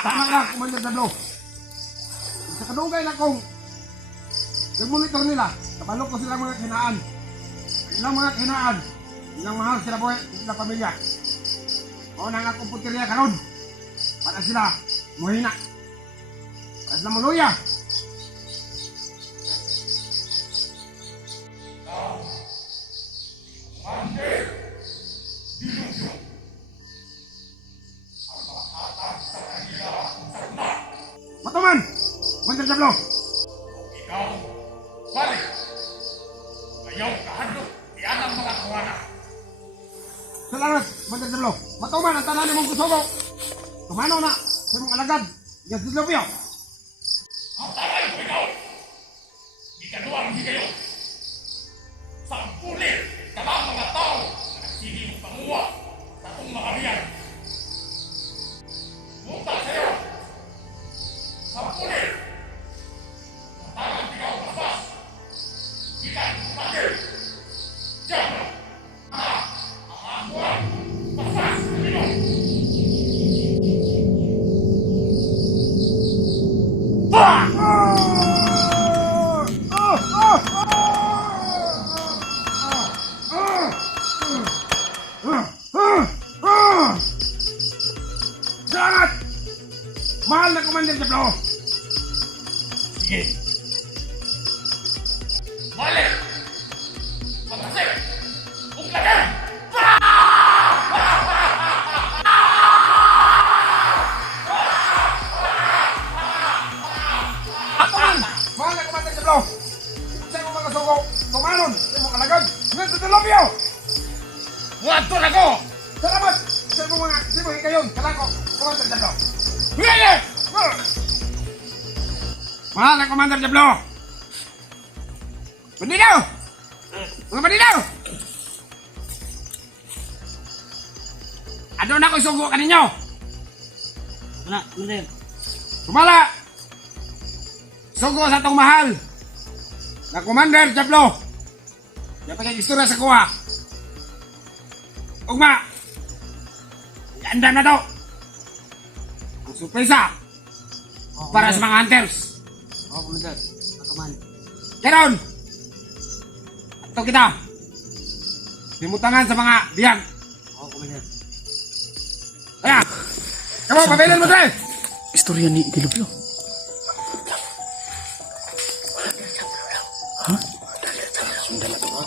Tama lang, Commander Dablo. Sa kadugay na kong nag-monitor nila, kabalo ko silang mga kinaan. Ilang mga kinaan, ilang mahal sila boy, sila pamilya. O nang akong putirya karon para sila muhina. Para sila muluya. Matuman! Commander Dablo! Ikaw, balik! Ayaw kahadlok, iyan ang mga kawana. Salamat, Commander Dablo. Matuman ang tanan mong kusugo. Tumanaw na sa mong alagad. Yes, Dislopio. Ang taray ko ikaw! Ikaduang hindi kayo! Sampulit ka lang mga tao na nagsiging panguwa sa itong mga biyan. Munta sa'yo! Sampulit! Tagang ikaw labas! Ikan kumatil! Diyan! Ang akuan! Pasas! Pino! Salamat! Mahal na Commander Dablo. Sige! Balik! Pagkasip! Uklagan! Matuman! Mahal na Commander Dablo. Sa mong mga sugo, tumanon sa mong alagad. Yes, Dislopio. Wadto na ko! Salamat sa mong mga sibong ikayon. Kalako, Commander Dablo. Bigay! Mahal na Commander Dablo. Bandinaw! Mga bandinaw! Ano na ko sugo ka ninyo? Wala, Commander. Sumala! Sugo sa itong mahal na Commander Dablo. Yan pa kayong istorya sa kuha. Ugma! Ianda na to! Ang surpresa para sa mga hunters. Oo, Commander. Matuman. Karon! Ato kita! Limutangan sa mga biyag. Oo, Commander. Kaya! Kamu, pabilan mo tayo! Istorya ni Dilupyo. Ha? Sundan na to, ha?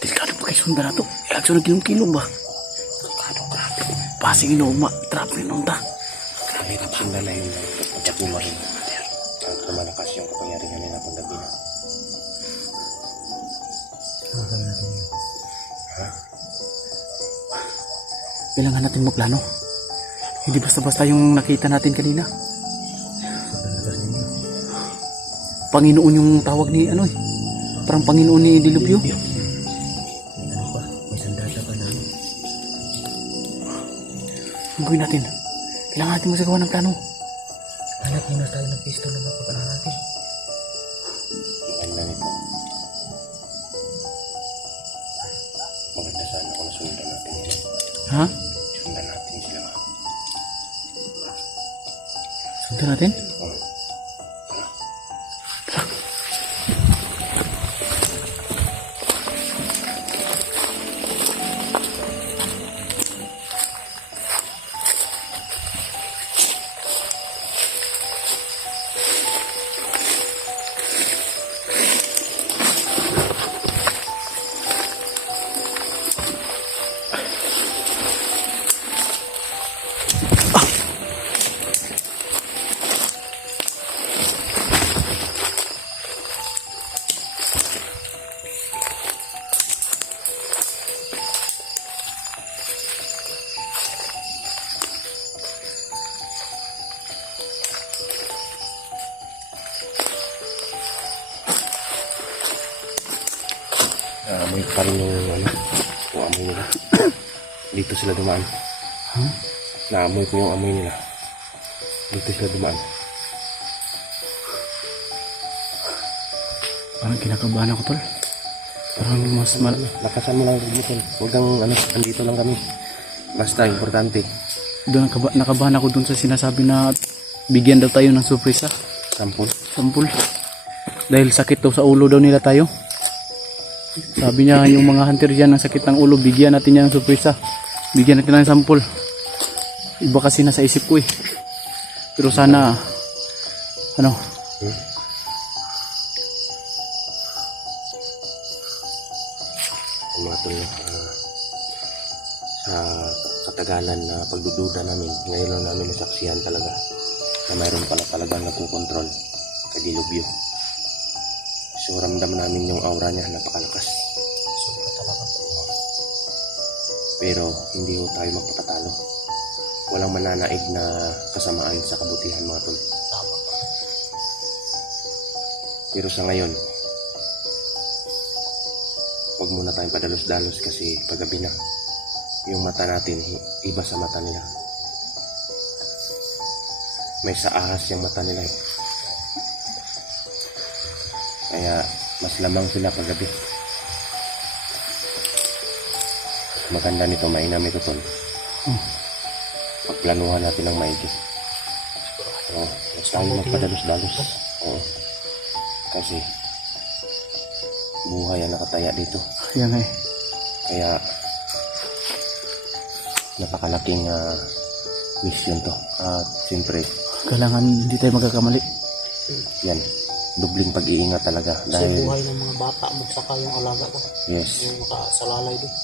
Delikado pa kay sundan na to. Ilagso na kilong-kilong ba? Delikado, grabe. Pasing inooma. Trap ni nunta. Grabe na sundan na yun. Pagtsak mo rin. Ang lumalakas yung kapangyarihan nila pang gabi na. Kailangan natin magplano. Hindi basta-basta yung nakita natin kanina. Panginoon yung tawag ni ano eh. Parang Panginoon ni Dilupyo. Ano pa? May sandata pa na. Ang gawin natin? Kailangan natin masagawa ng plano. Hanap muna tayo ng pistol na mapapala natin. Maganda nito. Maganda sana kung nasundan natin nila. Ha? Sundan natin sila. Sundan natin? Oh. Naamoy pa rin yung ano, yung amoy nila. Dito sila dumaan. Huh? Naamoy ko yung amoy nila. Dito sila dumaan. Parang kinakabahan ako, tol. Parang mas Lakasan mo lang dito. Huwag kang ano, andito lang kami. Basta, importante. Doon nakabahan ako doon sa sinasabi na bigyan daw tayo ng surpresa. Sampol. Sampul. Dahil sakit daw sa ulo daw nila tayo. Sabi niya yung mga hunter dyan ng sakit ng ulo, bigyan natin yan ng surpresa. Bigyan natin ng sampul. Iba kasi nasa isip ko eh. Pero sana, ano, Ang mga tol, sa katagalan na pagdududa namin, ngayon lang namin nasaksihan talaga na mayroon pala talagang nagkukontrol sa dilubyo. So ramdam namin yung aura niya, napakalakas. Sobra talaga po. Pero hindi ho tayo magpapatalo. Walang mananaig na kasamaan sa kabutihan mga tol. Pero sa ngayon, huwag muna tayong padalos-dalos kasi paggabi na, yung mata natin iba sa mata nila. May saahas yung mata nila eh. Kaya mas lamang sila paggabi. Maganda nito, mainam ito tol. Pagplanuhan natin ng maigi. Oo, mas tayo magpadalos-dalos. Oo. Kasi buhay ang nakataya dito. yan eh. Kaya napakalaking mission to. At siyempre, Kailangan hindi tayo magkakamali. yan, dubling pag-iingat talaga. Kasi Dahil, buhay ng mga bata mo saka yung alaga ko. yes, Yung nakasalalay doon.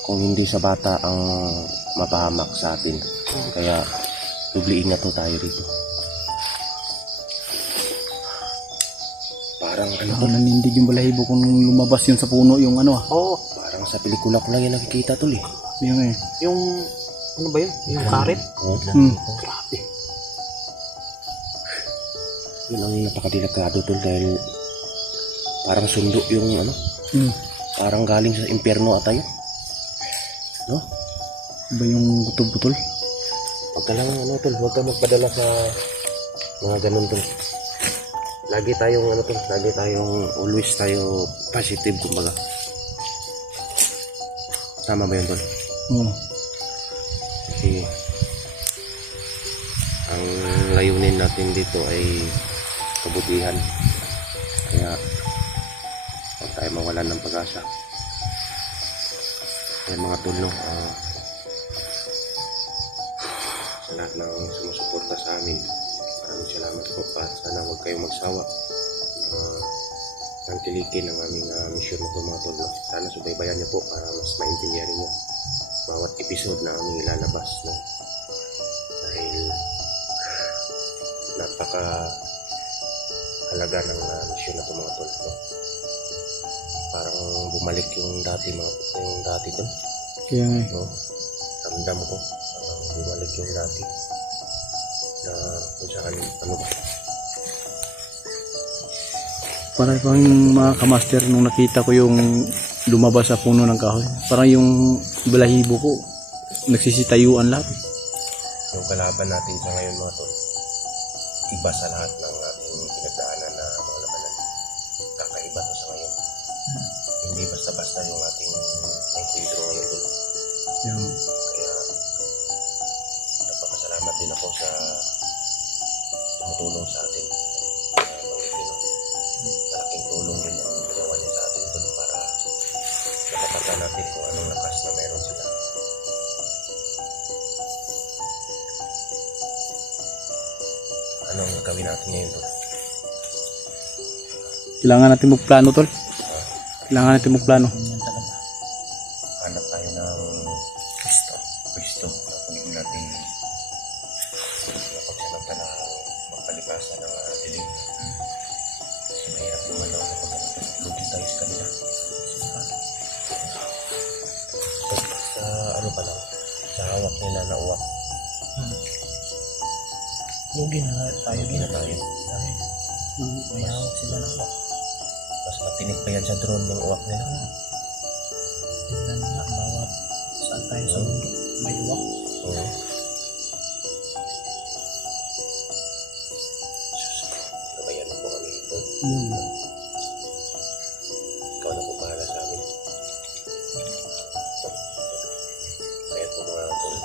kung hindi sa bata ang mapahamak sa atin. Kaya, dubli ingat to tayo rito. Parang ano to, Nanindig yung balahibo kung lumabas yun sa puno yung ano ah. Oo, parang sa pelikula ko lang yan nakikita tol eh. Yan eh. yung, ano ba yun? Yung karet? Oh, Grabe. yun ang napakadelikado tol dahil parang sundo yung ano, Hmm. parang galing sa impyerno ata yun. No? Ba yung butol-butol? Huwag ka lang ano tol, huwag ka magpadala sa mga ganun tol. Lagi tayong ano tol, lagi tayong always tayo positive kumbaga. Tama ba yun tol? Oo. Kasi ang layunin natin dito ay kabutihan. Kaya huwag tayo mawalan ng pag-asa. Kaya mga tol no, sa lahat ng sumusuporta sa amin, maraming salamat po at sana huwag kayong magsawa na tangkilikin ang aming mission na ito mga tol. No? Sana subaybayan niyo po para mas maintindihan niyo bawat episode na aming ilalabas. No? Dahil napaka halaga ng mission na ito mga tol. No? Parang bumalik yung dati tol. Kaya nga eh. No? Ramdam ko bumalik yung dati na kung saan ano ba. Para pang mga kamaster nung nakita ko yung lumabas sa puno ng kahoy. Parang yung balahibo ko nagsisitayuan lahat. Yung kalaban natin sa ngayon mga tol, iba sa lahat ng ating pinagdaanan na mga labanan. Kakaiba to sa ngayon. Hindi basta-basta yung ating naintindihan ngayon tol. Yung Kaya napakasalamat din ako sa tumutulong sa atin. Pangitino. Malaking tulong din ang ginawa niya sa atin tol para makapata natin kung anong lakas na meron sila. Anong gagawin natin ngayon tol? kailangan natin magplano tol. Kailangan natin magplano. Hanap tayo ng pwesto na pwede natin napagsamantala magpalipasan ng dilim. Kasi mahirap naman daw kapag lugi tayo sa kanila. Sa ano pa lang, sa hawak nila na uwak. Lugi na tayo. Lugi na tayo. May hawak sila ng uwak. Mas matinik pa yan sa drone ng uwak nila. Tingnan na bawat saan tayo sa mundo. May uwak. Oo. Nabayan mo kami ito. Ikaw na po bahala sa amin. Kaya po mga tol,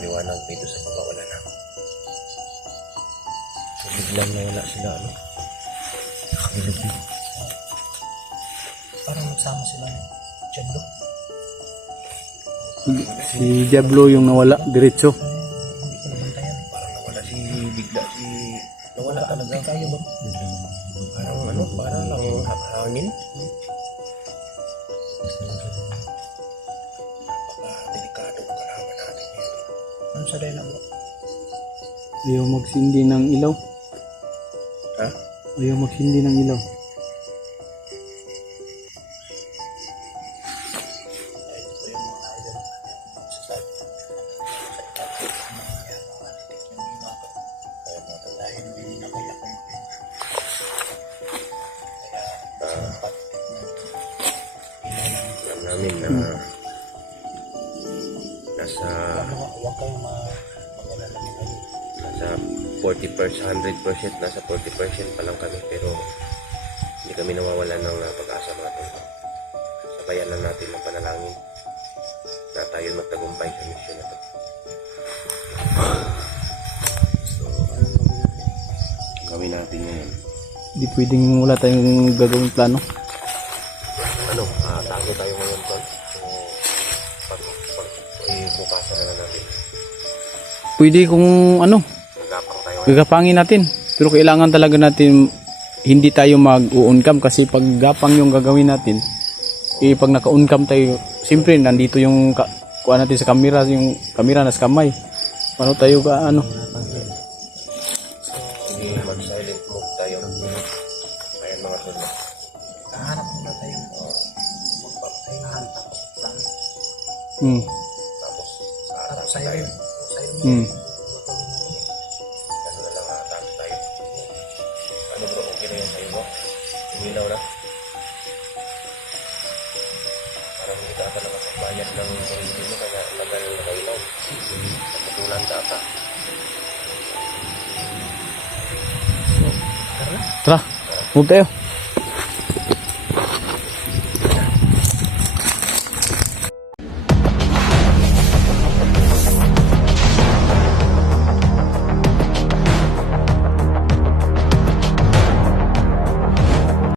maliwanag dito sa baba, wala na. So, biglang nawala sila, ano? Nakabilog. Parang nagsama sila ng Diablo. Si Diablo yung nawala, diretso. Hindi ko nabantayan. Parang nawala bigla nawala talaga. Hindi kayo ba? Parang ano, parang lang hangin. Napaka-delikado ang kalaban natin ngayon. Ano sa dahil mo? Ayaw magsindi ng ilaw. Ha? Ayaw magsindi ng ilaw. Ito po yung mga idol. Sa tayo. Kaya natin Dahil hindi na kaya kung alam namin na nasa huwag kayong mag-alala niyo kayo. nasa 40%, 100%, nasa 40% pa lang kami, pero hindi kami nawawala ng pag-asa, mga tol. Sabayan lang natin ng panalangin na tayo magtagumpay sa mission na to. So, ang gawin natin ngayon, Hindi pwedeng wala tayong gagawing plano. tago tayo ngayon, tol. So, bukasan na lang natin. Pwede kung Magapang tayo ngayon. gagapangin natin. Pero kailangan talaga natin hindi tayo mag-uncam kasi pag gapang yung gagawin natin, pag naka-uncam tayo, siyempre nandito yung kuha natin sa camera, yung camera nasa kamay. Paano tayo Sige, mag-silent mode tayo. Ayan mga tol. Kaharap na tayo. Magpapahingahan ako. Hmm. Tapos, sa Tapos atas sa'yo tayo. rin. Sa'yo rin. Hmm. Gagawin namin eh. Ano na lang, atas tayo. Ano bro, okay na yung sa'yo mo? Umilaw na. Parang hindi ka ata nakapagbayad ng kuryente mo kaya tagal na kailaw. Naputulan ka ata. Tara, move tayo.